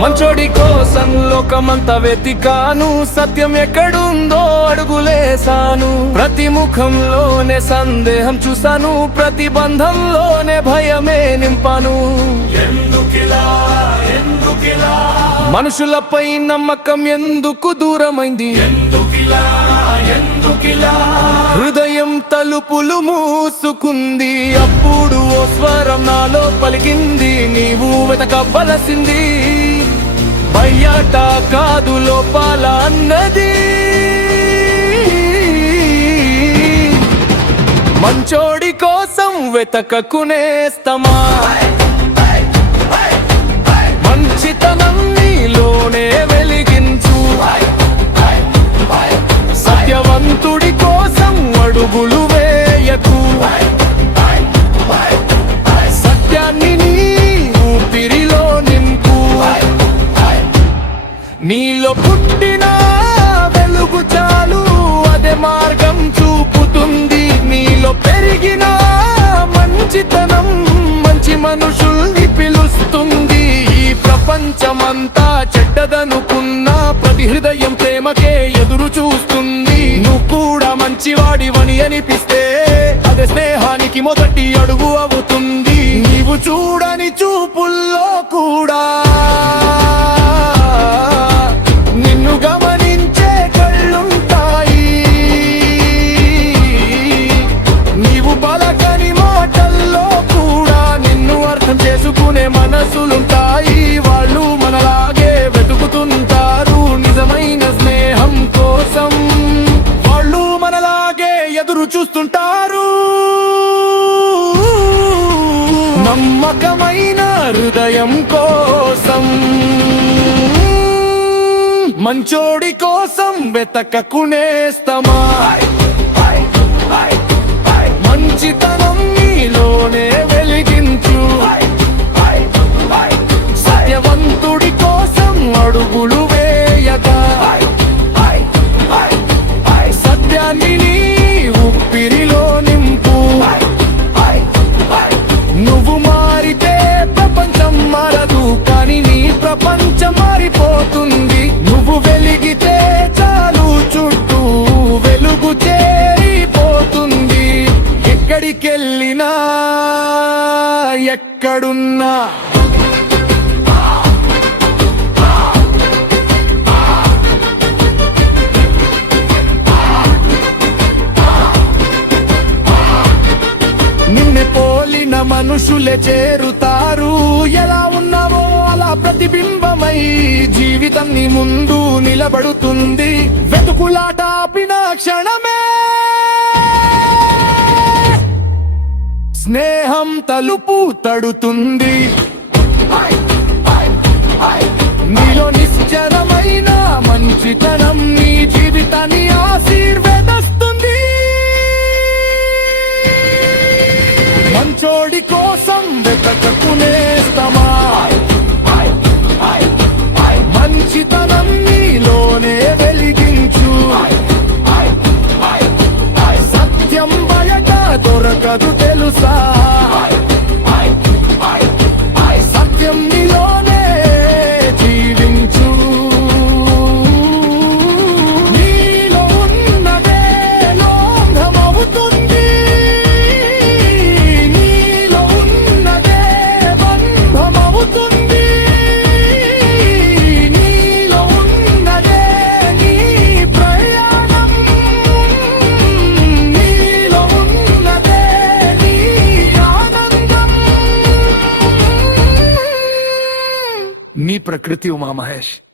మంచోడి కోసం లోకమంతా వెతికాను. సత్యం ఎక్కడుందో అడుగులేసాను ప్రతి ముఖంలోనే సందేహం చూసాను ప్రతి బంధంలోనే భయమే నింపాను. ఎందుకిలా ఎందుకిలా? మనుషులపై నమ్మకం ఎందుకు దూరమైంది? ఎందుకిలా ఎందుకిలా? హృదయం తలుపులు మూసుకుంది. అప్పుడు ఓ స్వరం నాలో పలికింది. నీవు వెతకవలసింది. బయ్యాట కాదు లోపాల అన్నది. మంచోడి కోసం వెతకకునేస్తమా? మంచితనం నీలోనే వెళ్ళి ప్రపంచమంతా చెడ్డదనుకున్న ప్రతి హృదయం ప్రేమకే ఎదురు చూస్తుంది. నువ్వు కూడా మంచివాడివని అనిపిస్తే అదే స్నేహానికి మొదటి అడుగు అవుతుంది. నీవు చూడని చూపుల్లో నమ్మకమైన హృదయం కోసం మంచోడి కోసం వెతకకునేస్తమా? మంచితనం ఎక్కడికెళ్ళినా ఎక్కడున్నా. నిన్ను పోలిన మనుషులే చేరుతారు. ఎలా ఉన్నావో అలా ప్రతిబింబమై జీవితం నీ ముందు నిలబడుతుంది. వెతుకులాట ఆపిన క్షణమే స్నేహం తలుపు తడుతుంది. నీలో నిశ్చరమైన మంచితనం నీ దొరకదు తెలుసా? para Cretil, Mamaesh.